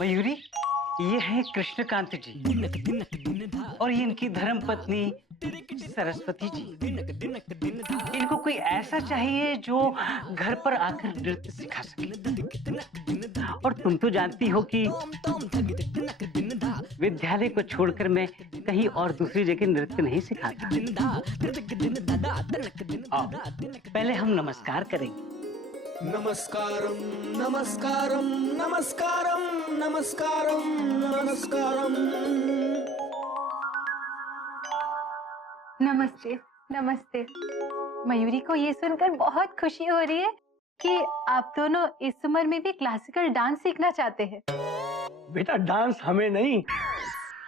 मयूरी, ये है कृष्णकांत जी और ये इनकी धर्म पत्नी सरस्वती जी। इनको कोई ऐसा चाहिए जो घर पर आकर नृत्य सिखा सके। और तुम तो जानती हो कि विद्यालय को छोड़कर मैं कहीं और दूसरी जगह नृत्य नहीं सिखाता। आओ, पहले हम नमस्कार करेंगे। नमस्कारम नमस्कारम नमस्कारम नमस्कारम नमस्कारम। नमस्ते नमस्ते। मयूरी को ये सुनकर बहुत खुशी हो रही है कि आप दोनों इस उम्र में भी क्लासिकल डांस सीखना चाहते हैं। बेटा डांस हमें नहीं,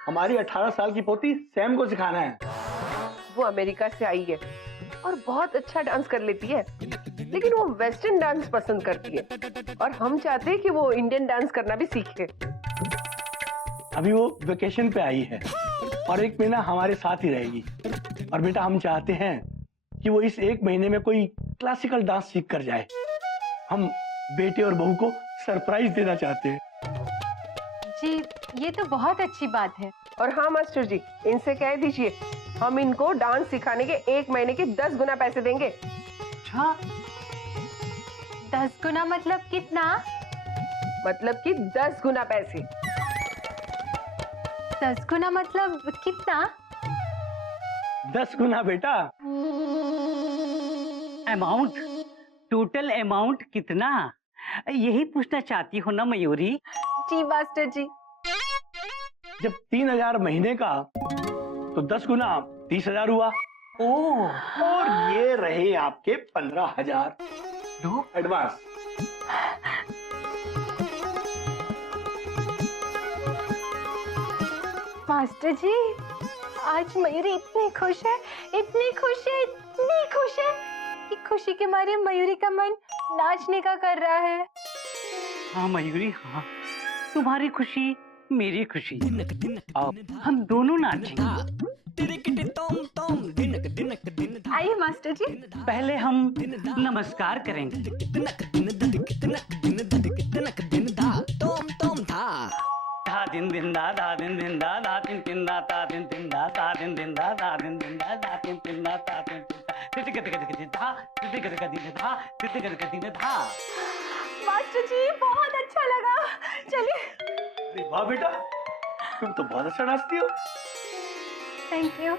हमारी 18 साल की पोती सैम को सिखाना है। वो अमेरिका से आई है और बहुत अच्छा डांस कर लेती है, लेकिन वो वेस्टर्न डांस पसंद करती है और हम चाहते हैं कि वो इंडियन डांस करना भी सीखे। अभी वो वेकेशन पे आई है और 1 महीना हमारे साथ ही रहेगी। और बेटा हम चाहते हैं कि वो इस 1 महीने में कोई क्लासिकल डांस सीख कर जाए। हम बेटे और बहू को सरप्राइज देना चाहते हैं। जी, ये तो बहुत अच्छी बात है। और हाँ मास्टर जी, इनसे कह दीजिए हम इनको डांस सिखाने के 1 महीने के 10 गुना पैसे देंगे। अच्छा, 10 गुना मतलब कितना? मतलब कि 10 गुना पैसे। 10 गुना मतलब कितना? 10 गुना बेटा। अमाउंट, टोटल अमाउंट कितना, यही पूछना चाहती हो ना मयूरी? जी मास्टर जी। जब 3000 महीने का तो 10 गुना 30,000 हुआ। ओह, और ये रहे आपके 15,000 दो एडवांस। मास्टर जी, आज मयूरी इतनी खुश है, इतनी खुश है, इतनी खुश है कि खुशी के मारे मयूरी का मन नाचने का कर रहा है। हाँ मयूरी, हाँ, तुम्हारी खुशी मेरी खुशी। आओ हम दोनों नाचेंगे। आइए मास्टर जी। पहले हम नमस्कार करेंगे। धा दिन दिन दा धा दिन दिन दा धा दिन दिन दा धा दिन दिन दा धा दिन दिन दा धा दिन दिन दा धा दिन दिन दा धा दिन दिन दा तिति गति गति गति धा तिति गति गति ने धा तिति गति गति ने धा। मास्टर जी बहुत अच्छा लगा, चलिए। अरे वाह बेटा, तुम तो बहुत अच्छा नाचती हो। Thank you.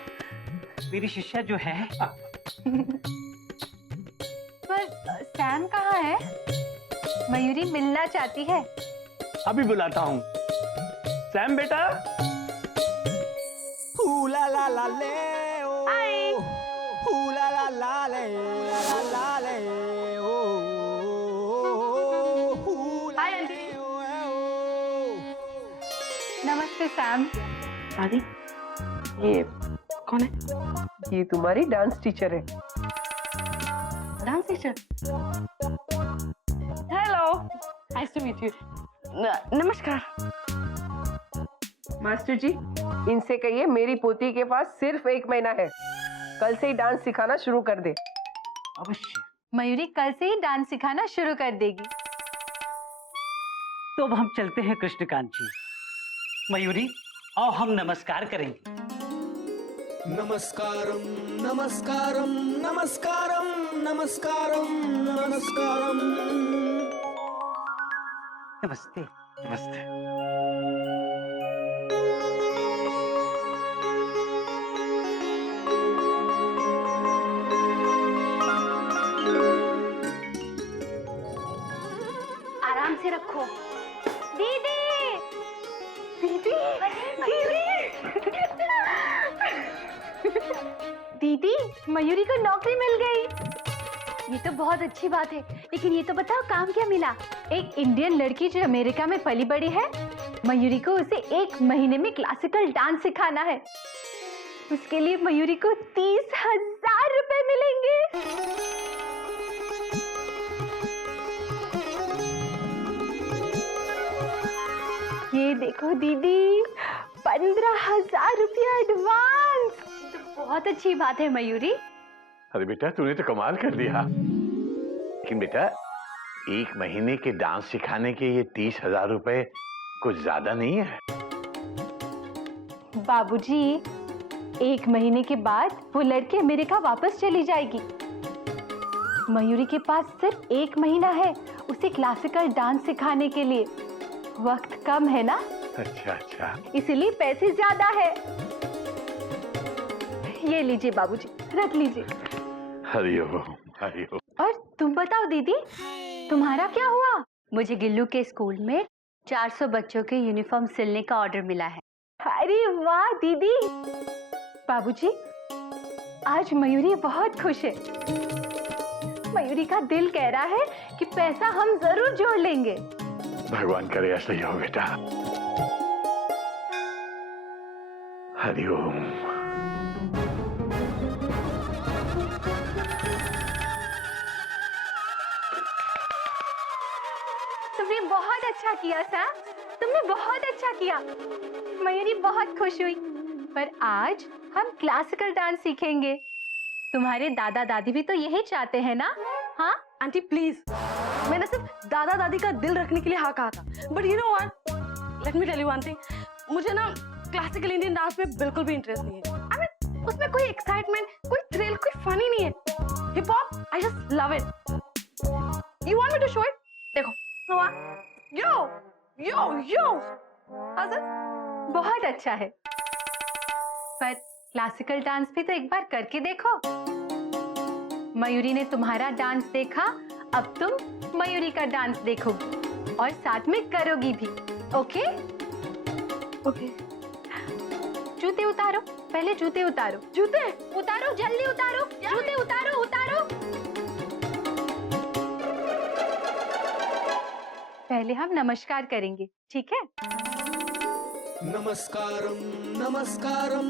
मेरी शिष्या जो है। पर सैम कहाँ है? मयूरी मिलना चाहती है। अभी बुलाता हूँ। सैम बेटा। ला ला ला ले ओ, हाय। ला ला ला ले ला ला ले ओ, हाय आंटी। नमस्ते सैम। दादी, ये कौन है? ये तुम्हारी डांस टीचर है। Dance teacher. Hello, nice to meet you. नमस्कार। मास्टर जी, इनसे कहिए मेरी पोती के पास सिर्फ 1 महीना है, कल से ही डांस सिखाना शुरू कर दे। अवश्य। मयूरी कल से ही डांस सिखाना शुरू कर देगी। तो अब हम चलते हैं कृष्णकांत जी। मयूरी, आओ हम नमस्कार करेंगे। नमस्कारम नमस्कारम नमस्कारम नमस्कारम नमस्कारम। नमस्ते। नमस्ते। आराम से रखो। दीदी, दीदी, दीदी, मयूरी को नौकरी मिल गई। ये तो बहुत अच्छी बात है, लेकिन ये तो बताओ काम क्या मिला? एक इंडियन लड़की जो अमेरिका में पली बड़ी है, मयूरी को उसे 1 महीने में क्लासिकल डांस सिखाना है। उसके लिए मयूरी को 30,000 रुपए मिलेंगे। ये देखो दीदी, 15,000 रुपया एडवांस। तो बहुत अच्छी बात है मयूरी। अरे बेटा तूने तो कमाल कर दिया। लेकिन बेटा 1 महीने के डांस सिखाने के ये 30,000 रुपए कुछ ज्यादा नहीं है? बाबूजी, 1 महीने के बाद वो लड़की अमेरिका वापस चली जाएगी। मयूरी के पास सिर्फ 1 महीना है उसे क्लासिकल डांस सिखाने के लिए। वक्त कम है ना, अच्छा अच्छा। इसलिए पैसे ज्यादा है। ये लीजिए बाबूजी, रख लीजिए। हरिओम हरिओम। और तुम बताओ दीदी, तुम्हारा क्या हुआ? मुझे गिल्लू के स्कूल में 400 बच्चों के यूनिफॉर्म सिलने का ऑर्डर मिला है। अरे वाह दीदी। बाबूजी, आज मयूरी बहुत खुश है। मयूरी का दिल कह रहा है कि पैसा हम जरूर जोड़ लेंगे। भगवान करे ऐसा ही हो बेटा। हरिओम। तुमने बहुत अच्छा किया सैम, तुमने बहुत अच्छा किया। मयूरी बहुत खुश हुई। पर आज हम क्लासिकल डांस सीखेंगे। तुम्हारे दादा दादी भी तो यही चाहते हैं ना? हाँ आंटी प्लीज, मैंने सिर्फ दादा दादी का दिल रखने के लिए हाँ कहा था। But you know what, let me tell you one thing, मुझे ना क्लासिकल इंडियन डांस में बिल्कुल भी इंटरेस्ट नहीं है। आई मीन उसमें कोई एक्साइटमेंट, कोई थ्रिल, कोई फन ही नहीं है। Hip hop, I just love it. You want me to show it? देखो यो यो यो, बहुत अच्छा है, पर क्लासिकल डांस भी तो एक बार करके देखो। मयूरी ने तुम्हारा डांस देखा, अब तुम मयूरी का डांस देखोगी और साथ में करोगी भी। Okay okay. जूते उतारो, पहले जूते उतारो। जूते उतारो, जल्दी उतारो, जूते उतारो उतारो। पहले हम नमस्कार करेंगे, ठीक है? नमस्कारम नमस्कारम।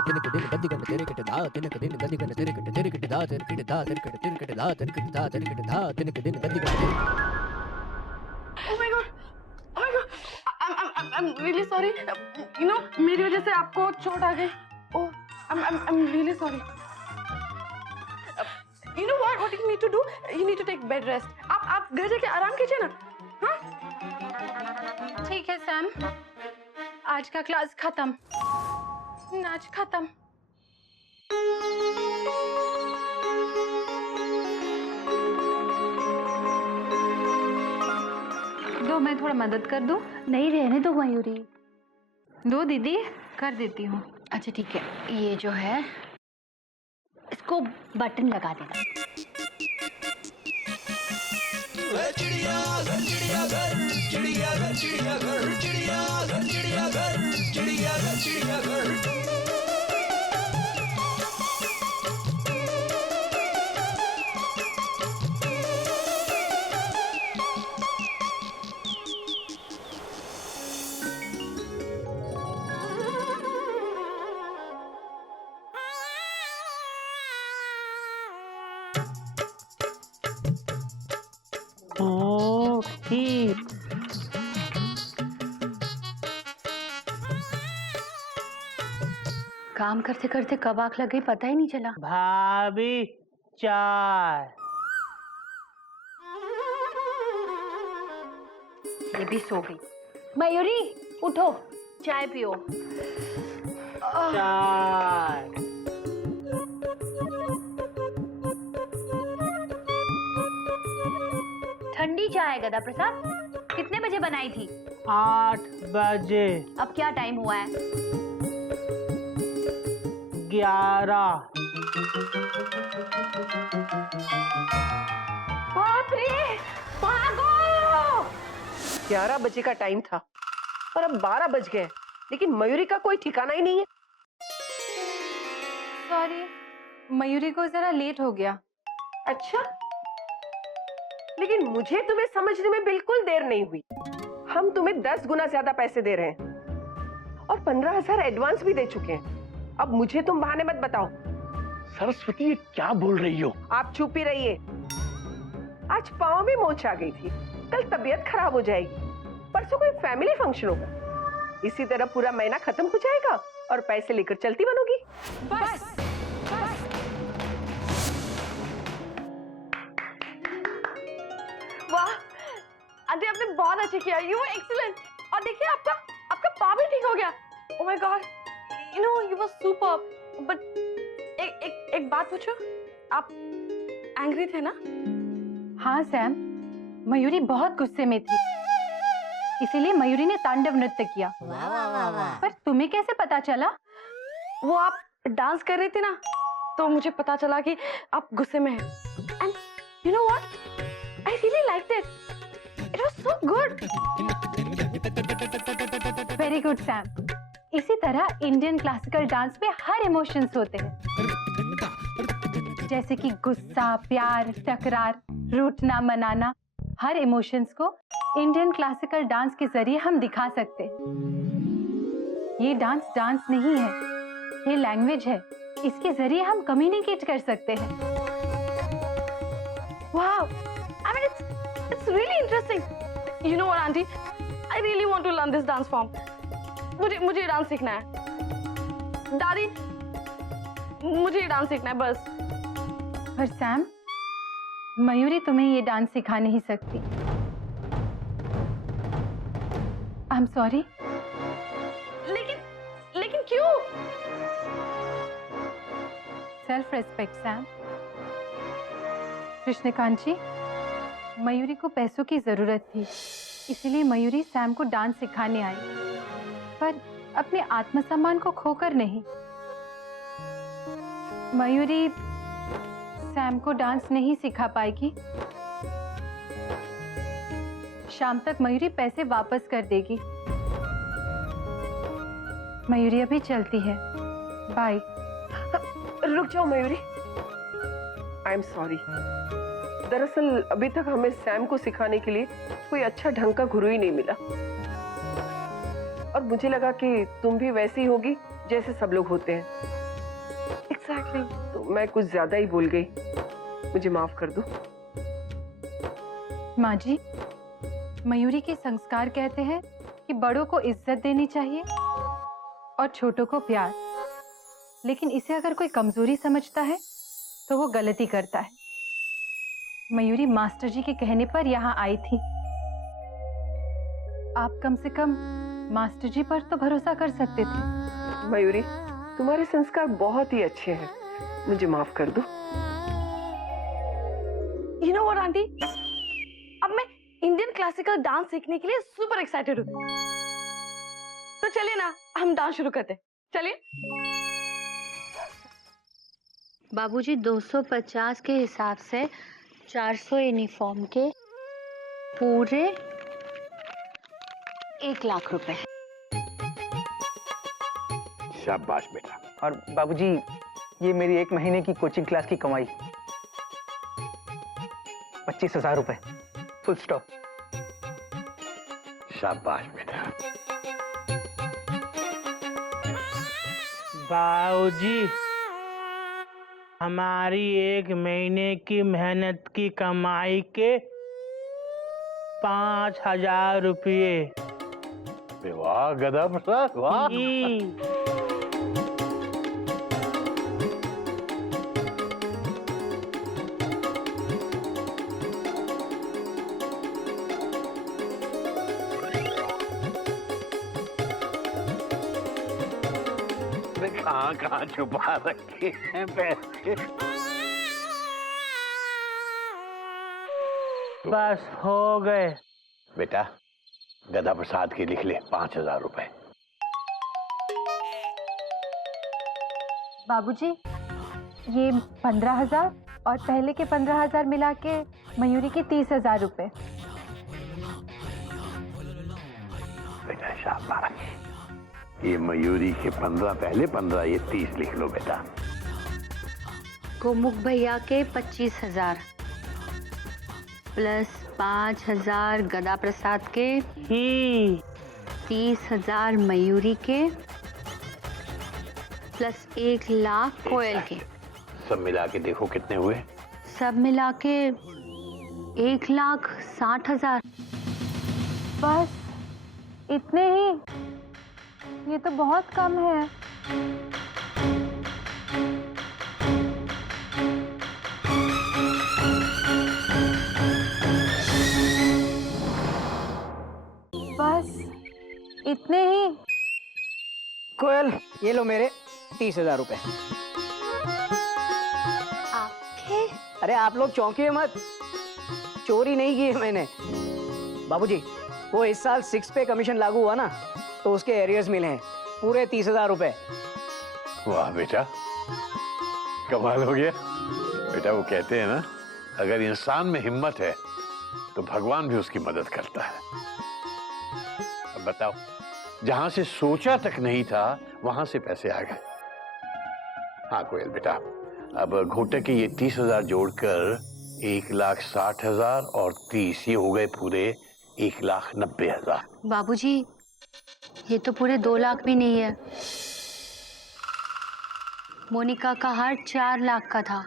तिनक दिन गद्दी गन तेरे कट धा तिनक दिन गद्दी गन तेरे कट धा तेरे कट धा तेरे कट तेरे कट धा तेरे कट धा तेरे कट धा तिनक दिन गद्दी गन तेरे। Oh my God! Oh my God! I'm really sorry. You know, मेरी वजह से आपको चोट आ गई। Oh, I'm really sorry. You know what you need to do? You need to take bed rest. आप घर जाके आराम कीजिए ना, हाँ? ठीक है सैम, आज का क्लास खत्म, नाच खत्म। दो, मैं थोड़ा मदद कर दूं? नहीं, रहने दो मयूरी। दो दीदी, कर देती हूँ। अच्छा ठीक है, ये जो है इसको बटन लगा देना। चिड़ियाघर चिड़ियाघर चिड़ियाघर चिड़ियाघर चिड़ियाघर चिड़ियाघर चिड़ियाघर चिड़ियाघर। काम करते करते कब आँख लग गई पता ही नहीं चला। भाभी चाय। ये भी सो गई। मयूरी उठो, चाय पियो। चाय। ठंडी चाय गदा प्रसाद, कितने बजे बनाई थी? 8 बजे। अब क्या टाइम हुआ है? 11। बाप रे, भागो! 11 बजे का टाइम था और अब 12 बज गए, लेकिन मयूरी का कोई ठिकाना ही नहीं है। सॉरी, मयूरी को जरा लेट हो गया। अच्छा, लेकिन मुझे तुम्हें समझने में बिल्कुल देर नहीं हुई। हम तुम्हें 10 गुना ज्यादा पैसे दे रहे हैं और 15,000 एडवांस भी दे चुके हैं। अब मुझे तुम बहाने मत बताओ। सरस्वती, ये क्या बोल रही हो? आप चुप ही रहिए। आज पाँव में मोच आ गई थी, कल तबीयत खराब हो जाएगी, परसों कोई फैमिली फंक्शन होगा। इसी तरह पूरा महीना खत्म हो जाएगा और पैसे लेकर चलती बनोगी। बस वाह आंटी, आपने बहुत अच्छा किया, यू वर एक्सीलेंट। और देखिए आपका आपका पाव भी ठीक हो गया। Oh my God, you know you were superb. But एक बात पूछो, आप एंग्री थे ना? हाँ सैम, मयूरी बहुत गुस्से में थी, इसीलिए मयूरी ने तांडव नृत्य किया। वाह वाह वाह वाह। पर तुम्हें कैसे पता चला? वो आप डांस कर रही थी ना, तो मुझे पता चला कि आप गुस्से में हैं। And you know what, I really liked it, it was so good. Very good Sam. इसी तरह इंडियन क्लासिकल डांस में हर इमोशंस होते हैं, जैसे कि गुस्सा, प्यार, तकरार, रूठना, मनाना। हर इमोशंस को इंडियन क्लासिकल डांस के जरिए हम दिखा सकते हैं। ये डांस नहीं है, ये लैंग्वेज है। इसके जरिए हम कम्युनिकेट कर सकते हैं। Wow, I mean it's really interesting. You know what aunty, I really want to learn this dance form. मुझे डांस सीखना है। दादी, मुझे डांस सीखना है बस। पर सैम, मयूरी तुम्हें ये डांस सिखा नहीं सकती। I am sorry. लेकिन क्यों? Self respect Sam. Krishnakant ji, Mayuri को पैसों की जरूरत थी, इसीलिए मयूरी सैम को डांस सिखाने आई, पर अपने आत्मसम्मान को खोकर नहीं। मयूरी सैम को डांस नहीं सिखा पाएगी। शाम तक मयूरी पैसे वापस कर देगी। मयूरी अभी चलती है, बाय। रुक जाओ मयूरी, आई एम सॉरी। दरअसल अभी तक हमें सैम को सिखाने के लिए कोई अच्छा ढंग का गुरु ही नहीं मिला, और मुझे लगा कि तुम भी वैसी होगी जैसे सब लोग होते हैं। एग्जैक्टली, तो मैं कुछ ज्यादा ही बोल गई, मुझे माफ कर दो। माँ जी, मयूरी के संस्कार कहते हैं कि बड़ों को इज्जत देनी चाहिए और छोटों को प्यार, लेकिन इसे अगर कोई कमजोरी समझता है तो वो गलती करता है। मयूरी मास्टर जी के कहने पर यहाँ आई थी। आप कम से कम मास्टर जी पर तो भरोसा कर सकते थे। मयूरी, तुम्हारे संस्कार बहुत ही अच्छे हैं, मुझे माफ कर दो। यू नो व्हाट आंटी, अब मैं इंडियन क्लासिकल डांस सीखने के लिए सुपर एक्साइटेड हूँ। तो चलिए ना, हम डांस शुरू करते हैं। चलिए। बाबूजी, 250 के हिसाब से 400 यूनिफॉर्म के पूरे 1 लाख रुपए। शाबाश बेटा। और बाबूजी, ये मेरी 1 महीने की कोचिंग क्लास की कमाई 25,000 रुपए, फुल स्टॉप। शाबाश बेटा। बाबूजी, हमारी 1 महीने की मेहनत की कमाई के 5,000 रुपये। वाह गधा प्रसाद, वाह। कहाँ छुपा रखे हैं पैसे? बस हो गए। बेटा, गधा प्रसाद की लिख ले 5,000 रुपए। बाबूजी, ये 15,000 और पहले के 15,000 मिला के मयूरी के 30,000 रुपए। बेटा शाबाश। ये मयूरी के 15 पहले, 15 ये 30 लिख लो बेटा। गोमुख भैया के 25,000 प्लस 5,000 गदा प्रसाद के, 30,000 मयूरी के, प्लस 1 लाख कोयल के। सब मिला के देखो कितने हुए। सब मिला के 1,60,000। बस इतने ही? ये तो बहुत कम है। ये लो मेरे 30,000 रुपए। आपके? अरे आप लोग चौंकिए मत, चोरी नहीं की है मैंने। बाबूजी, वो इस साल 6 पे कमीशन लागू हुआ ना, तो उसके एरियर्स मिले हैं पूरे 30,000 रुपए। वाह बेटा, कमाल हो गया। बेटा वो कहते हैं ना, अगर इंसान में हिम्मत है तो भगवान भी उसकी मदद करता है। अब बताओ, जहां से सोचा तक नहीं था वहां से पैसे आ गए। हाँ कोयल बेटा, अब घोटे के ये 30,000 जोड़कर 1,60,000 और 30 ये हो गए पूरे 1,90,000। बाबूजी, ये तो पूरे 2 लाख भी नहीं है। मोनिका का हार 4 लाख का था,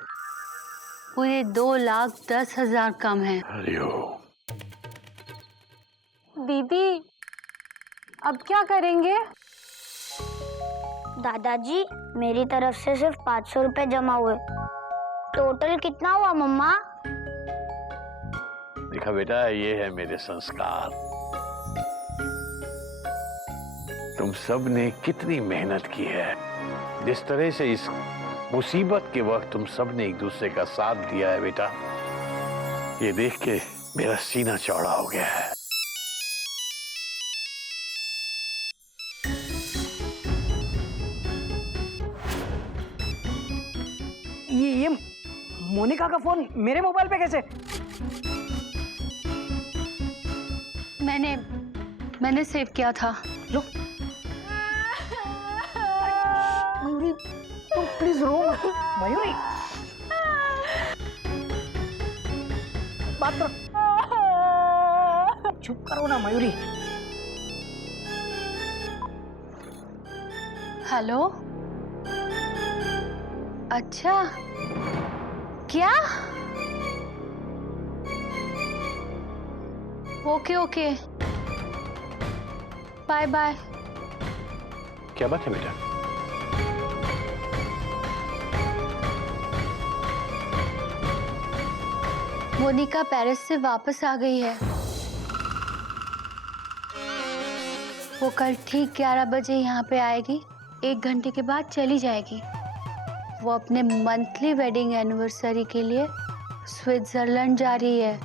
पूरे 2,10,000 कम है। हरिओम। दीदी, अब क्या करेंगे? दादाजी, मेरी तरफ से सिर्फ 500 रुपए जमा हुए। टोटल कितना हुआ मम्मा? देखा बेटा, ये है मेरे संस्कार। तुम सब ने कितनी मेहनत की है, जिस तरह से इस मुसीबत के वक्त तुम सब ने एक दूसरे का साथ दिया है बेटा, ये देख के मेरा सीना चौड़ा हो गया है। ये मोनिका का फोन मेरे मोबाइल पे कैसे? मैंने सेव किया था। लो मयूरी, तुम प्लीज रो मत। मयूरी, बात करो, चुप करो ना मयूरी। हेलो, अच्छा, क्या? Okay, bye bye. क्या बात है बेटा? मोनिका पेरिस से वापस आ गई है। वो कल ठीक 11 बजे यहाँ पे आएगी, 1 घंटे के बाद चली जाएगी। वो अपने मंथली वेडिंग एनिवर्सरी के लिए स्विट्जरलैंड जा रही है,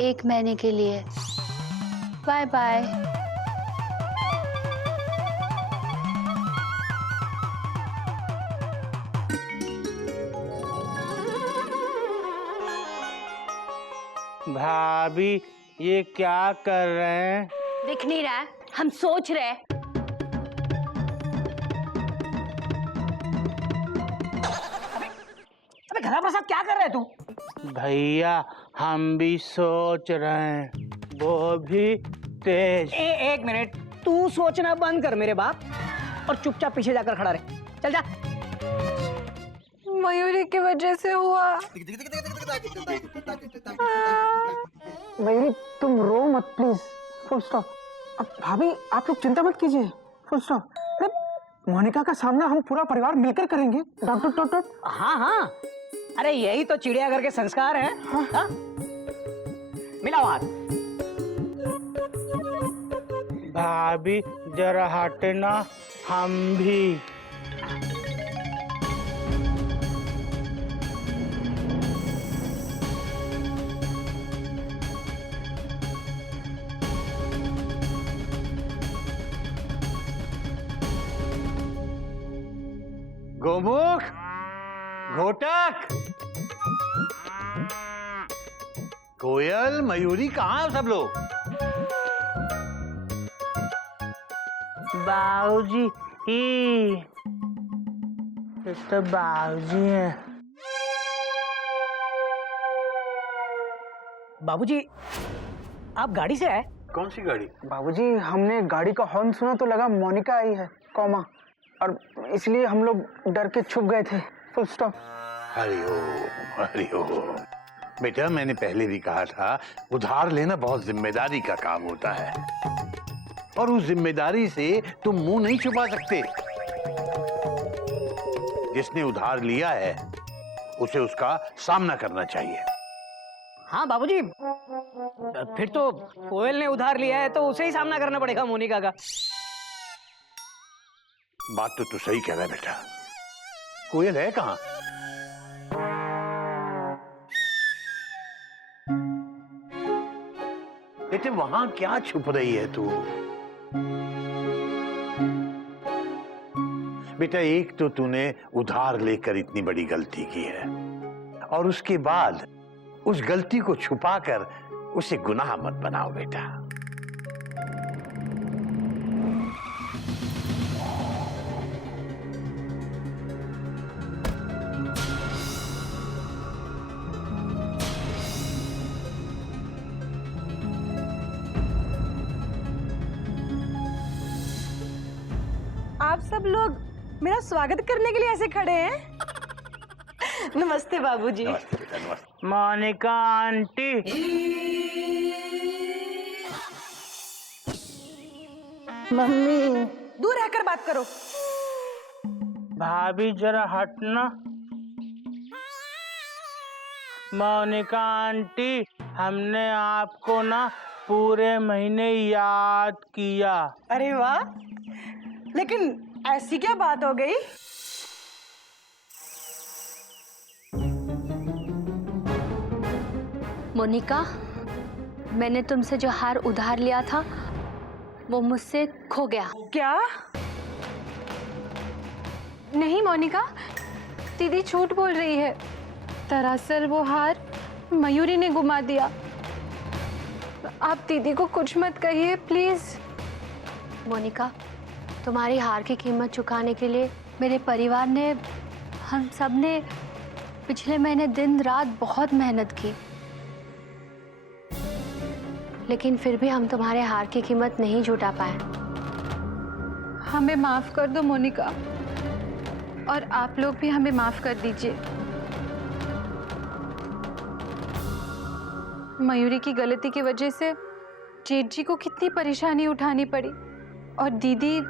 1 महीने के लिए। Bye bye. भाभी, ये क्या कर रहे हैं? दिख नहीं रहा है, हम सोच रहे हैं। अबे गधा प्रसाद, क्या कर रहे तू? भैया, हम भी सोच रहे हैं, वो भी तेज। एक मिनट, तू सोचना बंद कर मेरे बाप, और चुपचाप पीछे जाकर खड़ा रहे। चल जा। मयूरी की वजह से हुआ। मयूरी, तुम रो मत प्लीज, फुल स्टॉप। अब भाभी, आप लोग चिंता मत कीजिए, फुल स्टॉप। मोनिका का सामना हम पूरा परिवार मिलकर करेंगे। डॉक्टर। हाँ, अरे यही तो चिड़ियाघर के संस्कार हैं। हाँ? मिलाओ हाथ। भाभी जरा हटना, हम भी। गोमुख, घोटक, कोयल, मयूरी, कहाँ है सब लोग? बाबूजी, ये तो बाबूजी हैं। बाबूजी, आप गाड़ी से आए? कौन सी गाड़ी? बाबूजी, हमने गाड़ी का हॉर्न सुना तो लगा मोनिका आई है, कॉमा, और इसलिए हम लोग डर के छुप गए थे। Full stop. हरिओम। बेटा, मैंने पहले भी कहा था, उधार लेना बहुत जिम्मेदारी का काम होता है, और उस जिम्मेदारी से तुम मुंह नहीं छुपा सकते। जिसने उधार लिया है उसे उसका सामना करना चाहिए। हाँ बाबूजी, फिर तो कोयल ने उधार लिया है तो उसे ही सामना करना पड़ेगा मोनिका का। बात तो तू सही कह रहा है बेटा। कोयल है कहाँ? बेटे वहां क्या छुप रही है तू? बेटा एक तो तूने उधार लेकर इतनी बड़ी गलती की है और उसके बाद उस गलती को छुपाकर उसे गुनाह मत बनाओ बेटा। आप सब लोग मेरा स्वागत करने के लिए ऐसे खड़े हैं? नमस्ते बाबूजी। नमस्ते बेटा, नमस्ते। मोनिका आंटी, मम्मी दूर रहकर बात करो। भाभी जरा हटना। मोनिका आंटी, हमने आपको ना पूरे महीने याद किया। अरे वाह, लेकिन ऐसी क्या बात हो गई? मोनिका, मैंने तुमसे जो हार उधार लिया था वो मुझसे खो गया। क्या? नहीं मोनिका, दीदी झूठ बोल रही है। दरअसल वो हार मयूरी ने गुमा दिया। आप दीदी को कुछ मत कहिए प्लीज। मोनिका, तुम्हारी हार की कीमत चुकाने के लिए मेरे परिवार ने, हम सब ने पिछले महीने दिन रात बहुत मेहनत की, लेकिन फिर भी हम तुम्हारे हार की कीमत नहीं जुटा पाए। हमें माफ कर दो मोनिका, और आप लोग भी हमें माफ कर दीजिए। मयूरी की गलती की वजह से जेठ जी को कितनी परेशानी उठानी पड़ी, और दीदी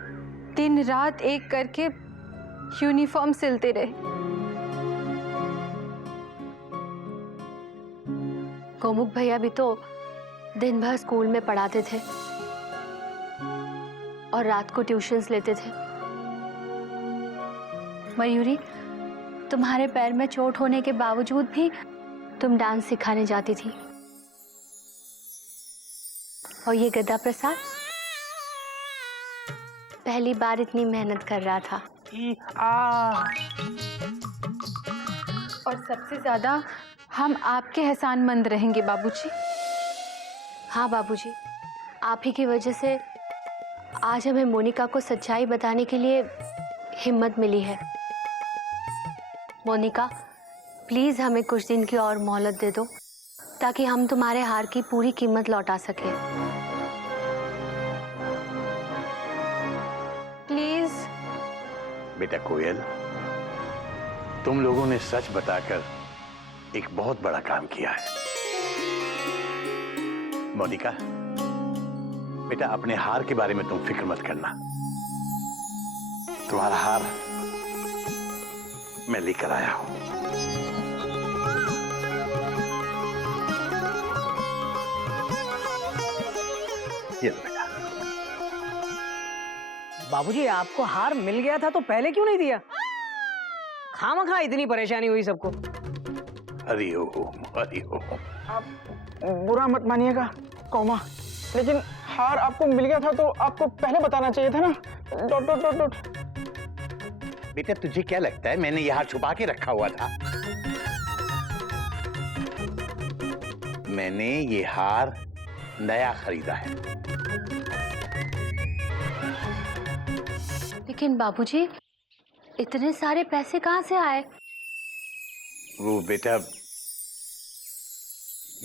दिन रात एक करके यूनिफॉर्म सिलते रहे। गोमुख भैया भी तो दिन भर स्कूल में पढ़ाते थे और रात को ट्यूशन्स लेते थे। मयूरी, तुम्हारे पैर में चोट होने के बावजूद भी तुम डांस सिखाने जाती थी। और ये गदा प्रसाद पहली बार इतनी मेहनत कर रहा था। और सबसे ज्यादा हम आपके एहसानमंद रहेंगे बाबूजी। हाँ बाबूजी, आप ही की वजह से आज हमें मोनिका को सच्चाई बताने के लिए हिम्मत मिली है। मोनिका, प्लीज हमें कुछ दिन की और मोहलत दे दो ताकि हम तुम्हारे हार की पूरी कीमत लौटा सकें। प्लीज। बेटा कोयल, तुम लोगों ने सच बताकर एक बहुत बड़ा काम किया है। मोनिका, बेटा अपने हार के बारे में तुम फिक्र मत करना। तुम्हारा हार मैं लेकर आया हूं। ये लो बेटा। बाबूजी, आपको हार मिल गया था तो पहले क्यों नहीं दिया? खामखा इतनी परेशानी हुई सबको। हरि ओम, हरि ओम। आप बुरा मत मानिएगा कौमा, लेकिन हार आपको मिल गया था तो आपको पहले बताना चाहिए था ना। Dot dot dot dot. बेटा तुझे क्या लगता है मैंने ये हार छुपा के रखा हुआ था? मैंने ये हार नया खरीदा है। लेकिन बाबूजी, इतने सारे पैसे कहाँ से आए? वो बेटा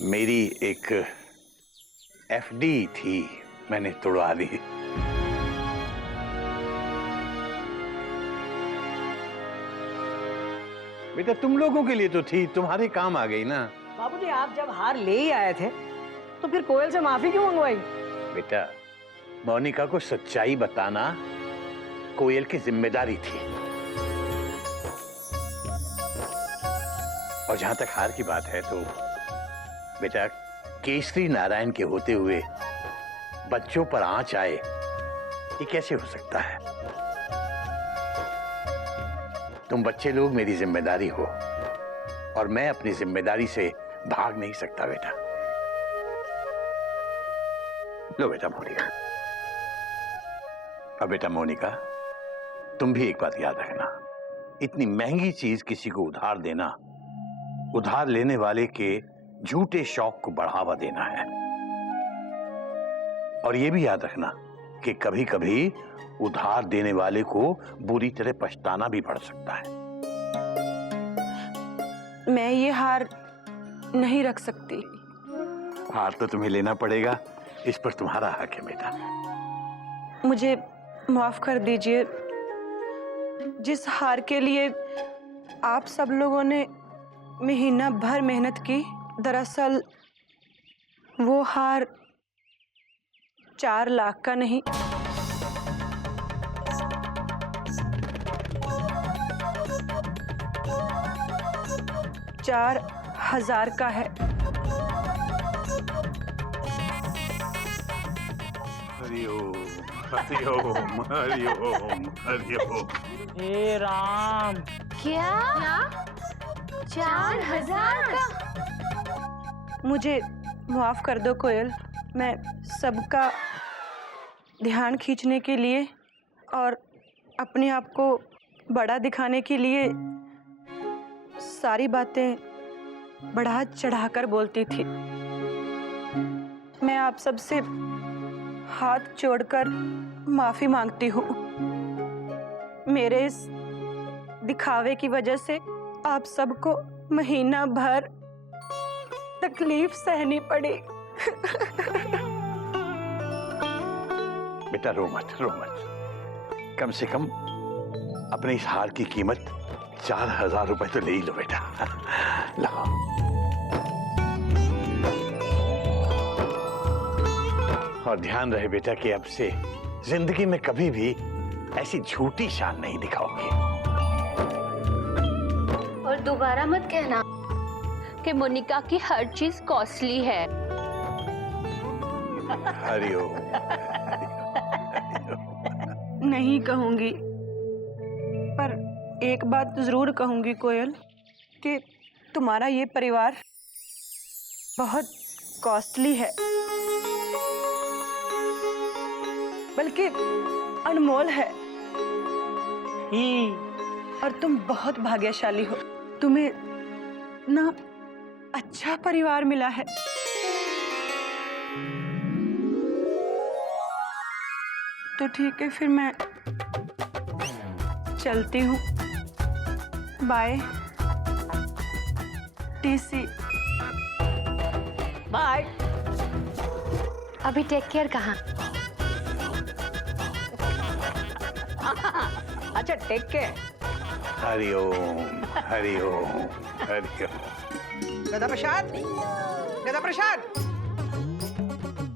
मेरी एक एफडी थी, मैंने तोड़वा दी। बेटा तुम लोगों के लिए तो थी, तुम्हारे काम आ गई ना। बाबूजी, आप जब हार ले ही आए थे तो फिर कोयल से माफी क्यों मंगवाई? बेटा मोनिका को सच्चाई बताना कोयल की जिम्मेदारी थी। और जहां तक हार की बात है तो बेटा केसरी नारायण के होते हुए बच्चों पर आंच आए, ये कैसे हो सकता है? तुम बच्चे लोग मेरी जिम्मेदारी हो और मैं अपनी जिम्मेदारी से भाग नहीं सकता बेटा। लो बेटा मोनिका। अब बेटा मोनिका, तुम भी एक बात याद रखना, इतनी महंगी चीज किसी को उधार देना उधार लेने वाले के झूठे शौक को बढ़ावा देना है। और यह भी याद रखना कि कभी कभी उधार देने वाले को बुरी तरह पछताना भी पड़ सकता है। मैं ये हार नहीं रख सकती। हार तो तुम्हें लेना पड़ेगा, इस पर तुम्हारा हक है बेटा। मुझे माफ कर दीजिए। जिस हार के लिए आप सब लोगों ने महीना भर मेहनत की, दरअसल वो हार 4 लाख का नहीं, 4,000 का है। हरिओम हरिओम हरिओम हरिओम। हे राम, क्या 4,000 का? मुझे माफ कर दो कोयल। मैं सबका ध्यान खींचने के लिए और अपने आप को बड़ा दिखाने के लिए सारी बातें बढ़ा चढ़ाकर बोलती थी। मैं आप सबसे हाथ जोड़कर माफी मांगती हूँ। मेरे इस दिखावे की वजह से आप सबको महीना भर तकलीफ सहनी पड़ी। बेटा रो मत, रो मत। कम से कम अपने इस हार की कीमत 4,000 रुपए तो ले ही लो बेटा। लो। और ध्यान रहे बेटा कि अब से जिंदगी में कभी भी ऐसी झूठी शान नहीं दिखाओगे। और दोबारा मत कहना कि मोनिका की हर चीज कॉस्टली है। हरिओम। नहीं कहूंगी, पर एक बात जरूर कहूंगी कोयल, कि तुम्हारा ये परिवार बहुत कॉस्टली है, बल्कि अनमोल है। और तुम बहुत भाग्यशाली हो, तुम्हें ना अच्छा परिवार मिला है। तो ठीक है, फिर मैं चलती हूँ। बाय। टीसी। बाय। अभी टेक केयर कहाँ? अच्छा टेक केयर। हरिओम हरिओम हरिओम। गदा प्रसाद, गदा प्रसाद,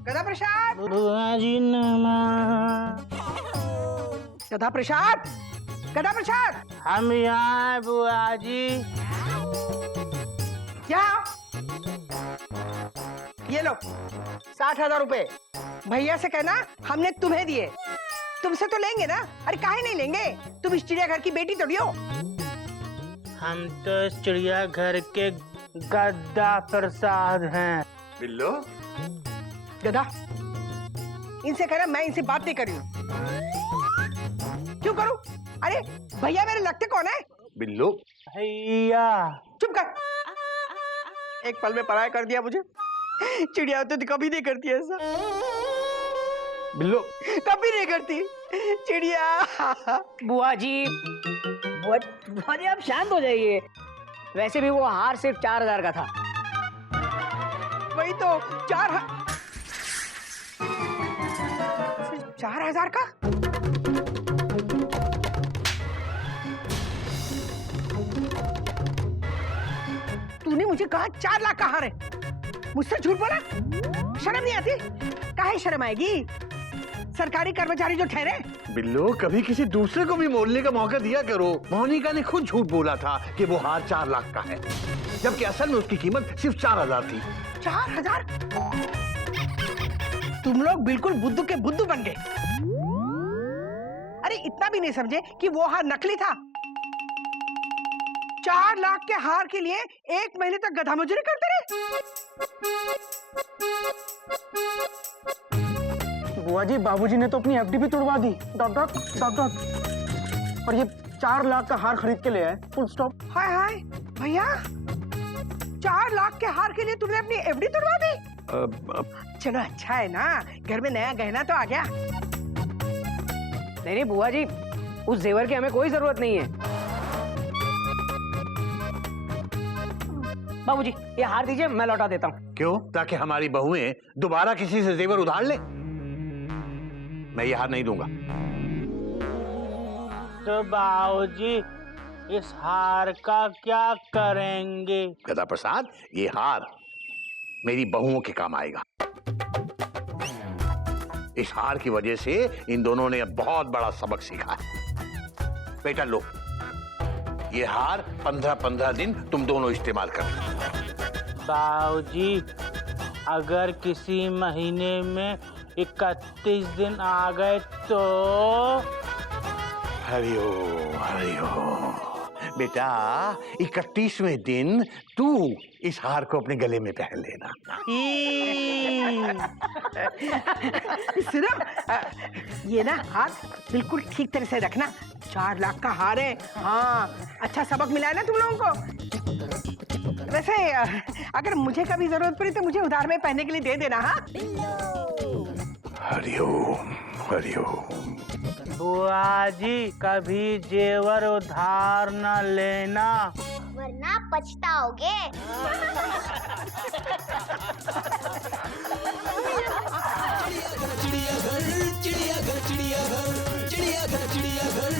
गदा प्रसाद, बुआ जी नमः। गदा प्रसाद, गदा प्रसाद। हम यहाँ बुआ जी। क्या? ये लो 60,000 रुपए। भैया से कहना हमने तुम्हें दिए। तुमसे तो लेंगे ना? अरे काहे नहीं लेंगे? तुम इस चिड़ियाघर की बेटी थोड़ी हो। हम तो इस चिड़ियाघर के गद्दा प्रसाद हैं। बिल्लो। गधा, इनसे कहना मैं इनसे बात नहीं करी। क्यों करूं? अरे भैया मेरे लगते कौन है? बिल्लो। भैया। चुप कर। एक पल में पराया कर दिया मुझे। चिड़िया तो कभी नहीं करती ऐसा। बिल्लो। कभी नहीं करती चिड़िया। बुआ जी, बुआ जी आप शांत हो जाइए। वैसे भी वो हार सिर्फ 4,000 का था। वही तो 4,000 का। तूने मुझे कहा 4 लाख का हार है, मुझसे झूठ बोला? शर्म नहीं आती? काहे शर्म आएगी? सरकारी कर्मचारी जो ठहरे। बिल्लो, कभी किसी दूसरे को भी बोलने का मौका दिया करो। मोनिका ने खुद झूठ बोला था कि वो हार 4 लाख का है, जबकि असल में उसकी कीमत सिर्फ 4,000 थी। 4,000? तुम लोग बिल्कुल बुद्धू के बुद्धू बन गए। अरे इतना भी नहीं समझे कि वो हार नकली था। 4 लाख के हार के लिए 1 महीने तक गधा मजूरी करते रहे। बुआ जी, बाबूजी ने तो अपनी एफडी भी तोड़वा दी। Dot dot dot dot. और ये 4 लाख का हार खरीद के ले आए। Full stop. हाय हाय भैया, 4 लाख के हार के लिए तुमने अपनी एफडी तोड़वा दी? चलो अच्छा है ना, घर में नया गहना तो आ गया। नहीं बुआ जी, उस जेवर की हमें कोई जरूरत नहीं है। बाबूजी, ये हार दीजिए, मैं लौटा देता हूँ। क्यों? ताकि हमारी बहुएं दोबारा किसी से जेवर उधार ले? मैं ये हार नहीं दूंगा। तो बाबूजी, इस हार का क्या करेंगे? गदा प्रसाद, ये हार मेरी बहुओं के काम आएगा। इस हार की वजह से इन दोनों ने बहुत बड़ा सबक सीखा है। बेटा लो, ये हार 15-15 दिन तुम दोनों इस्तेमाल करना। बाबूजी, अगर किसी महीने में 31 दिन आ गए तो? हरिओम हरिओम। बेटा, 31वें दिन तू इस हार को अपने गले में पहन लेना। सुनो, ये ना हार बिल्कुल ठीक तरह से रखना। 4 लाख का हार है। हाँ, अच्छा सबक मिला है ना तुम लोगों को। वैसे अगर मुझे कभी जरूरत पड़ी तो मुझे उधार में पहनने के लिए दे देना। हाँ, हरिओम हरिओम। बुआ जी, कभी जेवर उधार न लेना, वरना पछताओगे। चिड़ियाघर चिड़ियाघर चिड़ियाघर चिड़ियाघर चिड़ियाघर